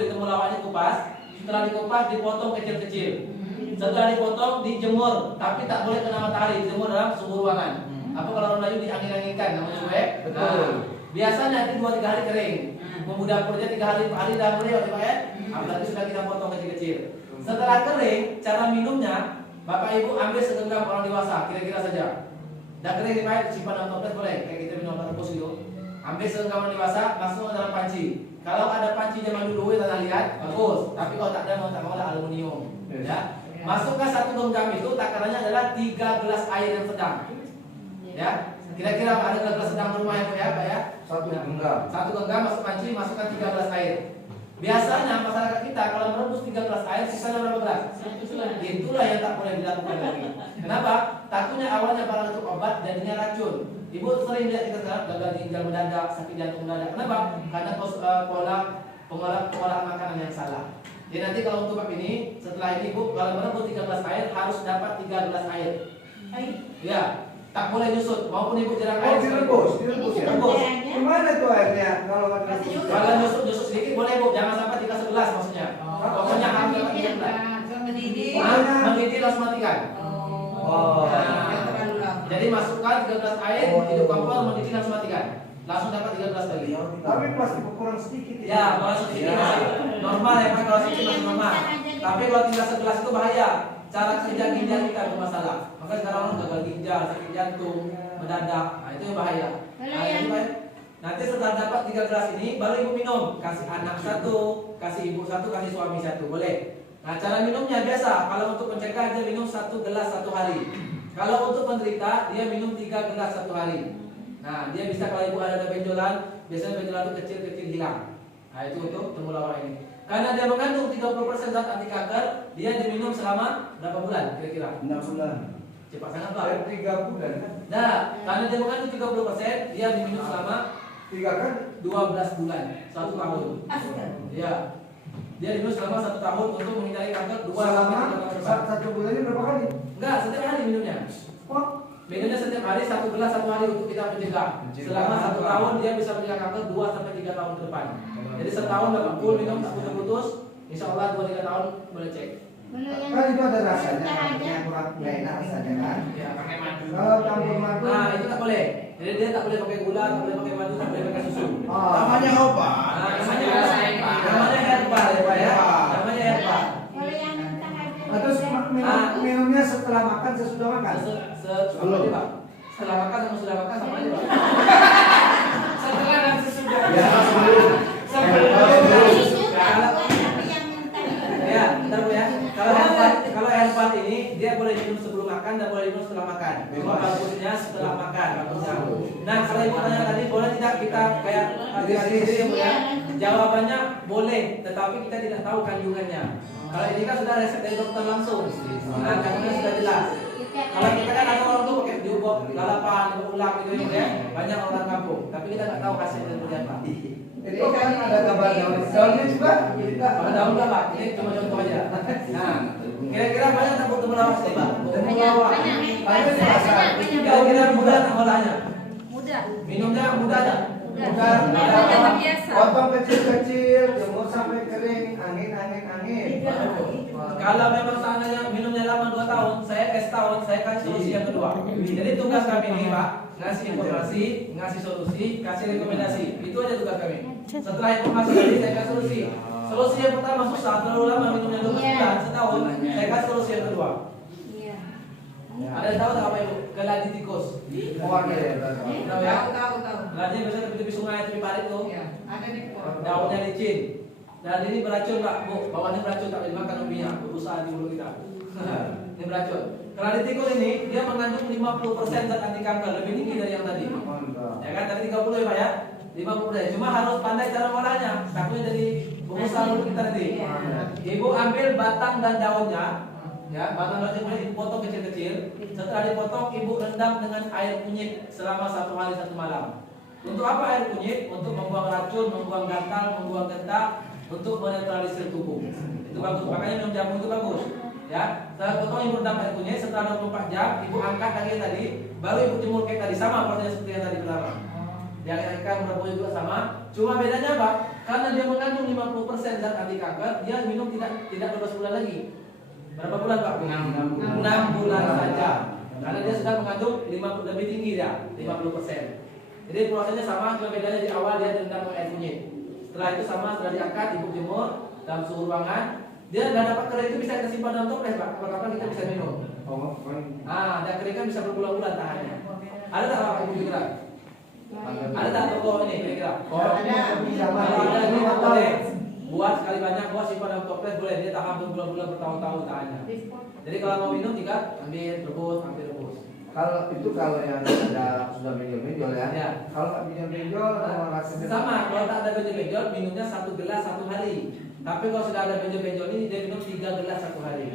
kulit temulawak ini kupas. Setelah dikupas dipotong kecil-kecil. Setelah dipotong dijemur, tapi tak boleh kena matahari, dijemur dalam suhu ruangan. Apa kalau orang Melayu diangin-anginkan namanya cuek? Betul. Biasanya itu 2-3 hari kering. Bumbu dapurnya 3 hari dah boleh ya. Apalagi sudah kita potong kecil-kecil. Setelah kering, cara minumnya Bapak Ibu ambil segenggam orang dewasa, kira-kira saja. Dah kering nih Pak, simpan dalam toples boleh, kayak kita minum obat rebus gitu. Ambil segenggam orang dewasa, masuk ke dalam panci. Kalau ada panci zaman dulu kita lihat, bagus. Tapi kalau tak ada, mau tak mau lah aluminium. Ya. Masukkan 1 genggam itu, takarannya adalah 3 gelas air yang sedang. Ya. Kira-kira ada gelas sedang di rumah ya Pak ya? 1 genggam. 1 genggam masuk panci, masukkan 3 gelas air. Biasanya masyarakat kita kalau merebus 3 gelas air, sisanya berapa gelas? 1 gelas. Itulah yang tak boleh dilakukan lagi. Kenapa? Takutnya awalnya barang itu obat, jadinya racun. Ibu sering lihat kita sekarang gagal ginjal mendadak, sakit jantung mendadak. Kenapa? Karena pengolahan makanan yang salah. Jadi nanti kalau untuk bab ini, setelah ini Ibu kalau merebus 3 gelas air harus dapat 3 gelas air. Ya. Tak boleh nyusut, maupun Ibu jarang air. Direbus ya. Rebus. Gimana tuh airnya kalau Kalau nyusut sedikit boleh Bu, jangan sampai 3 segelas maksudnya. Pokoknya harus dapat 3 gelas. Mendidih langsung matikan. Jadi masukkan 3 gelas air, hidup kompor, mendidih langsung matikan. Langsung dapat 3 gelas lagi. Tapi pasti berkurang sedikit Ya, kalau sedikit masih normal ya Pak, kalau sedikit masih normal. Tapi kalau tinggal segelas itu bahaya. Cara kerja ginjal kita bermasalah. Maka sekarang orang gagal ginjal, sakit jantung, mendadak. Nah, itu yang bahaya. Nanti setelah dapat 3 gelas ini baru Ibu minum. Kasih anak 1, kasih ibu 1, kasih suami 1, boleh. Nah, cara minumnya biasa. Kalau untuk pencegah dia minum 1 gelas 1 hari. Kalau untuk penderita dia minum 3 gelas 1 hari. Nah, dia bisa kalau Ibu ada benjolan, biasanya benjolan itu kecil-kecil hilang. Nah, itu untuk temulawak ini. Karena dia mengandung 30% zat anti kanker, dia diminum selama berapa bulan kira-kira? 6 bulan. Cepat sangat Pak. 3 bulan kan? Nah, karena dia mengandung 30%, dia diminum selama 3 kan? 12 bulan, 1 tahun. Ya. Dia diminum selama 1 tahun untuk menghindari kanker 2-3 1 bulannya berapa kali? Enggak, setiap hari minumnya. Minumnya setiap hari 1 gelas 1 hari untuk kita mencegah. Selama 1 tahun dia bisa mencegah kanker 2-3 tahun ke depan. Jadi setahun Bapak full minum tak putus-putus, insya Allah 2-3 tahun boleh cek. Kan itu ada rasanya, yang kurang nggak enak rasanya kan? Ya, pakai madu. Kalau campur madu, Nah, itu tak boleh. Jadi dia tak boleh pakai gula, tak boleh pakai madu, tak boleh pakai susu. namanya obat. Nah, namanya herbal ya Pak ya. Namanya herbal. Terus minumnya setelah makan, sesudah makan? Sama aja Pak. Setelah makan sama sudah makan sama aja Pak. Setelah dan sesudah. Ya, Ya, bentar Bu ya. Kalau herbal ini dia boleh minum sebelum makan dan boleh minum setelah makan. Cuma bagusnya setelah makan, bagusnya. Nah, kalau Ibu tanya tadi boleh tidak kita kayak sendiri Bu ya? Jawabannya boleh, tetapi kita tidak tahu kandungannya. Kalau ini kan sudah resep dari dokter langsung. Nah, kandungannya sudah jelas. Kalau kita kan ada orang tuh pakai diubah lalapan, ulang gitu ya. Banyak orang kampung, tapi kita nggak tahu hasilnya seperti apa. Jadi kan ada gambar daunnya juga. Kalau daun nggak Pak, ini cuma contoh aja. Nah, kira-kira banyak tak temulawak sih Pak? Banyak di pasar. Kira-kira mudah tak olahnya? Mudah. Minumnya mudah tak? Mudah biasa. Potong kecil-kecil, jemur sampai kering, angin. Kalau memang seandainya minumnya lama 2 tahun, saya kasih tahun, saya kasih solusi yang kedua. Jadi tugas kami ini Pak, ngasih informasi, ngasih solusi, kasih rekomendasi. Itu aja tugas kami. Setelah informasi tadi saya kasih solusi. Solusi yang pertama susah, terlalu lama minumnya 2 bulan, setahun, saya kasih solusi yang kedua. Ada yang tahu tak apa Ibu? Geladi tikus. Tahu ya? Tahu. Geladi biasanya tepi sungai, tepi parit tuh. Ada di Daunnya licin. Dan ini beracun Pak, Bu. Bawahnya beracun, tak boleh dimakan umbinya. Berusaha di mulut kita. Ini beracun. Geladi tikus ini dia mengandung 50% zat anti kanker, lebih tinggi dari yang tadi. Ya kan? Tadi 30 ya Pak ya? 50%. Cuma harus pandai cara ngolahnya. Takutnya jadi berusaha mulut kita nanti. Ibu ambil batang dan daunnya. Ya, batang daunnya boleh dipotong kecil-kecil. Setelah dipotong, Ibu rendam dengan air kunyit selama 1 hari 1 malam. Untuk apa air kunyit? Untuk membuang racun, membuang gatal, membuang gentak, untuk menetralisir tubuh. Itu bagus. Makanya minum jamu itu bagus. Ya, setelah potong Ibu rendam air kunyit, setelah 24 jam, Ibu angkat daging tadi, baru Ibu jemur kayak tadi, sama prosesnya seperti yang tadi pertama. Yang ikan berbau juga sama. Cuma bedanya apa? Karena dia mengandung 50% zat anti kanker, dia minum tidak 12 bulan lagi. Berapa bulan Pak? 6 bulan saja. Karena dia sudah mengandung 50 lebih tinggi dia, 50%. Jadi prosesnya sama, cuma bedanya di awal dia direndam dengan air kunyit. Setelah itu sama, setelah diangkat, ibu jemur dalam suhu ruangan, dia sudah dapat kering itu bisa kita simpan dalam toples Pak. Kapan-kapan kita bisa minum. Dan kering kan bisa berbulan-bulan tahannya. Ada tak Bapak Ibu kira? Ada tak toko ini kira-kira? Kalau ada ini boleh. Buat sekali banyak, buat simpan dalam toples boleh. Dia tahan berbulan-bulan bertahun-tahun tahannya. Jadi kalau mau minum tinggal ambil rebus. Kalau yang sudah benjol ya. Ya. Kalau nggak benjol rasanya Sama, kalau tak ada benjol minumnya 1 gelas 1 hari. Tapi kalau sudah ada benjol ini dia minum 3 gelas 1 hari.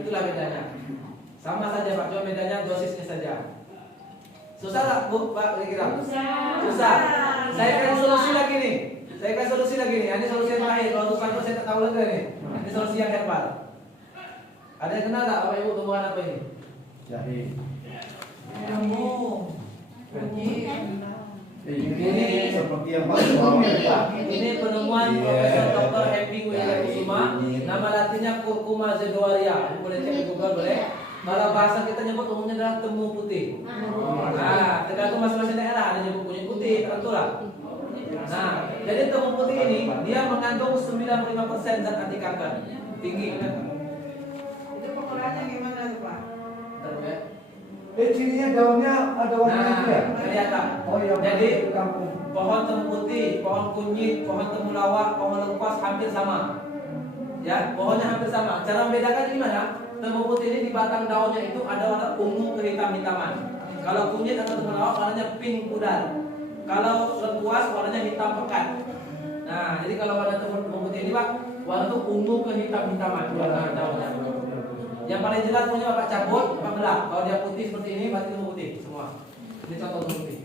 Itulah bedanya. Sama saja Pak, cuma bedanya dosisnya saja. Susah tak Bu, Pak kira-kira? Susah. Saya kasih solusi lagi nih. Ini solusi yang terakhir. Kalau susah saya tak tahu lagi nih. Ini solusi yang herbal. Ada yang kenal tak Bapak Ibu tumbuhan apa ini? jahe. Nyambung. Ini seperti yang Pak. Ini penemuan Profesor Dr. Happy Wijayakusuma. Nama latinnya Curcuma zedoaria. Boleh cek di Google boleh. Kalau bahasa kita nyebut umumnya adalah temu putih. Nah, tergantung masing-masing daerah ada nyebut kunyit putih, tertentu lah. Nah, jadi temu putih ini dia mengandung 95% zat anti kanker. Tinggi. Itu pengolahannya gimana tuh Pak? Bentar, ya. Cirinya daunnya ada warna itu ya? Kelihatan. Oh iya. Jadi di kampung. pohon temu putih, pohon kunyit, pohon temulawak, pohon lengkuas hampir sama. Ya, pohonnya hampir sama. Cara membedakan gimana? Temu putih ini di batang daunnya itu ada warna ungu kehitam-hitaman. Kalau kunyit atau temulawak warnanya pink pudar. Kalau lengkuas warnanya hitam pekat. Nah, jadi kalau warna temu putih ini Pak, warna itu ungu kehitam-hitaman warna daunnya. Yang paling jelas punya Bapak cabut, Bapak belah. Kalau dia putih seperti ini, berarti temu putih semua. Ini contoh temu putih.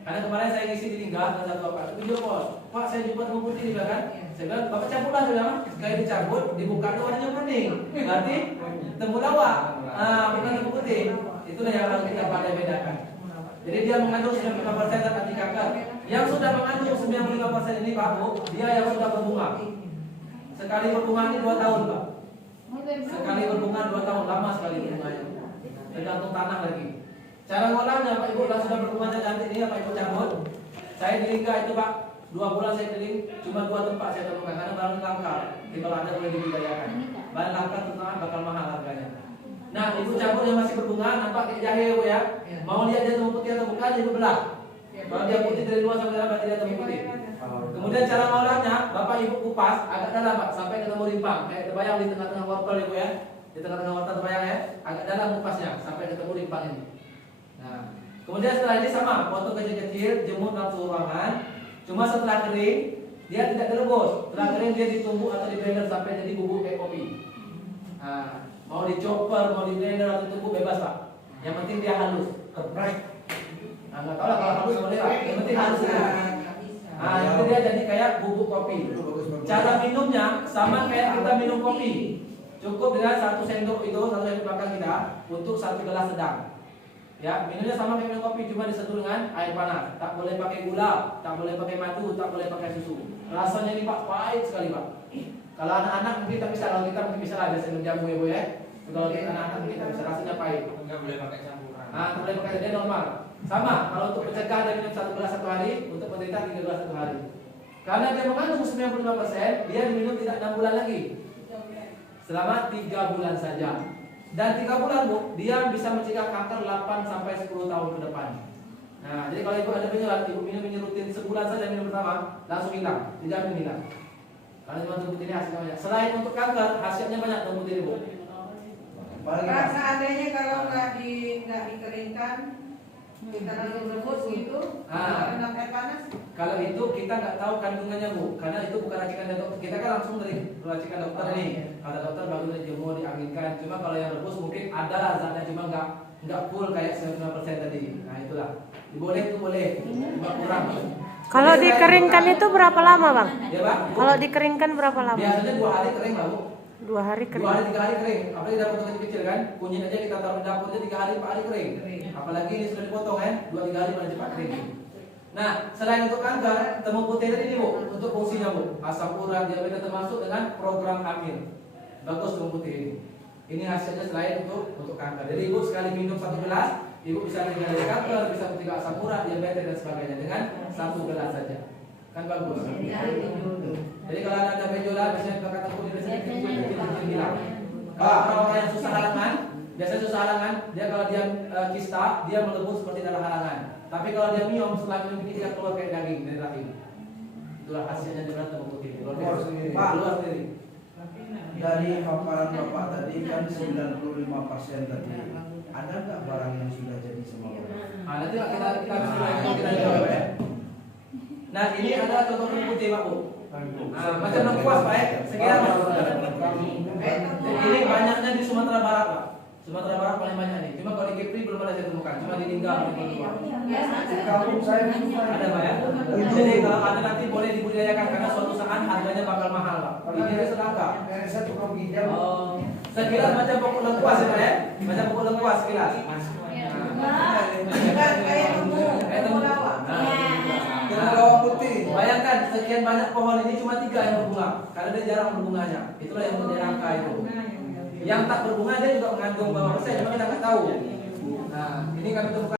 Karena kemarin saya ngisi di Lingga dan satu Bapak video call. Pak, saya jumpa temu putih di belakang. Saya bilang, Bapak cabutlah sudah. Sekali dicabut, dibuka itu warnanya kuning. Berarti temulawak. Bukan temu putih. Itulah yang harus kita pandai bedakan. Jadi dia mengandung 95% zat anti kanker. Yang sudah mengandung 95% ini Pak Bu, dia yang sudah berbunga. Sekali berbunga ini 2 tahun Pak. Sekali berbunga 2 tahun, lama sekali berbunganya. Tergantung tanah lagi. Cara ngolahnya Pak Ibu, sudah berbunga cantik ini Pak Ibu cabut. Saya di Lingga itu Pak, 2 bulan saya keliling, cuma 2 tempat saya temukan karena barang langka. Jadi kalau ada boleh dibudidayakan. Barang langka terutama bakal mahal harganya. Nah, Ibu cabut yang masih berbunga, nampak kayak jahe Bu ya. Mau lihat dia temu putih atau bukan, Ibu belah. Kalau dia putih dari luar sampai dalam, berarti dia temu putih. Kemudian cara ngolahnya, Bapak Ibu kupas agak dalam Pak, sampai ketemu rimpang. Kayak terbayang di tengah-tengah wortel Ibu ya. Di tengah-tengah wortel terbayang ya, agak dalam kupasnya sampai ketemu rimpang ini. Nah, kemudian setelah ini sama, potong kecil-kecil, jemur dalam suhu ruangan. Cuma setelah kering, dia tidak direbus. Setelah kering dia ditumbuk atau di blender sampai jadi bubuk kayak kopi. Nah, mau di chopper, mau di blender atau ditumbuk bebas Pak. Yang penting dia halus, keprek. Nah, nggak tahu lah kalau halus boleh Pak. Yang penting halus. Nah, itu dia jadi kayak bubuk kopi. Cara minumnya sama kayak kita minum kopi. Cukup dengan 1 sendok itu, 1 sendok makan kita untuk 1 gelas sedang. Ya, minumnya sama kayak minum kopi, cuma diseduh dengan air panas. Tak boleh pakai gula, tak boleh pakai madu, tak boleh pakai susu. Rasanya ini Pak pahit sekali Pak. Kalau anak-anak mungkin tak bisa, kalau kita mungkin bisa lah ada sendok jamu ya Bu ya. Kalau kita anak-anak mungkin tak bisa, rasanya pahit. Enggak boleh pakai campuran. Nah, tak boleh pakai, dia normal. Sama, kalau untuk mencegah dia minum 1 gelas 1 hari, untuk penderita 3 gelas 1 hari. Karena dia mengandung 95%, dia diminum tidak 6 bulan lagi. Selama 3 bulan saja. Dan 3 bulan Bu, dia bisa mencegah kanker 8 sampai 10 tahun ke depan. Nah, jadi kalau Ibu ada penyelat, Ibu minum ini rutin sebulan saja minum pertama, langsung hilang, dijamin hilang. Karena cuma tubuh ini hasilnya banyak. Selain untuk kanker, hasilnya banyak tubuh ini Bu. Pak, seandainya kalau nggak dikeringkan, kita langsung rebus gitu, rendam air panas. Kalau itu kita nggak tahu kandungannya Bu, karena itu bukan racikan dari dokter. Kita kan langsung dari racikan dokter ini. Kata dokter bagus dijemur, dianginkan. Cuma kalau yang rebus mungkin ada zatnya, cuma nggak full kayak 95% tadi. Nah itulah. Boleh itu boleh, cuma kurang. Kalau dikeringkan itu berapa lama Bang? Ya Bang. Kalau dikeringkan berapa lama? Biasanya 2 hari kering lah Bu. 2 hari 2 kering. hari 3 hari kering. Apalagi dapur kecil-kecil kan, kunyit aja kita taruh di dapur aja 3 hari 4 hari kering. Apalagi ini sudah dipotong kan, 2-3 hari paling cepat kering. Nah, selain untuk kanker, temu putih tadi ini Bu, untuk fungsinya Bu, asam urat, diabetes termasuk dengan program hamil. Bagus temu putih ini. Ini hasilnya selain untuk kanker. Jadi Ibu sekali minum 1 gelas, Ibu bisa mencegah kanker, bisa mencegah asam urat, diabetes dan sebagainya dengan 1 gelas saja. Kan bagus. Jadi kalau ada benjolan, biasanya kata kulit biasanya kecil hilang. Kalau orang yang susah halangan, biasanya susah halangan, dia kalau dia kista, dia melebur seperti darah halangan. Tapi kalau dia miom, setelah minum ini dia keluar kayak daging dari rahim. Itulah hasilnya dengan temu putih. Keluar sendiri. Pak, keluar sendiri. Dari paparan Bapak tadi kan 95% tadi. Ada nggak barang yang sudah jadi semua? Nah, nanti kita jawab ya. Nah, ini ada contoh temu putih Pak Bu. Nah, macam lengkuas Pak ya. Sekiranya ini banyaknya di Sumatera Barat Pak. Sumatera Barat paling banyak nih. Cuma kalau di Kepri belum ada saya temukan. Cuma di Lingga Di kampung saya ada Pak ya. Jadi kalau ada nanti boleh dibudidayakan karena suatu saat harganya bakal mahal Pak. Ini sedangka. saya tukang ginjal. Oh, sekilas macam pokok lengkuas ya Pak ya. Macam pokok lengkuas sekilas. Bukan kayak temu rawa. Bawang putih. Bayangkan sekian banyak pohon ini cuma 3 yang berbunga karena dia jarang berbunganya. Itulah yang menjerangka itu. Yang tak berbunga dia juga mengandung beberapa persen, cuma kita nggak tahu. Nah, ini kami temukan.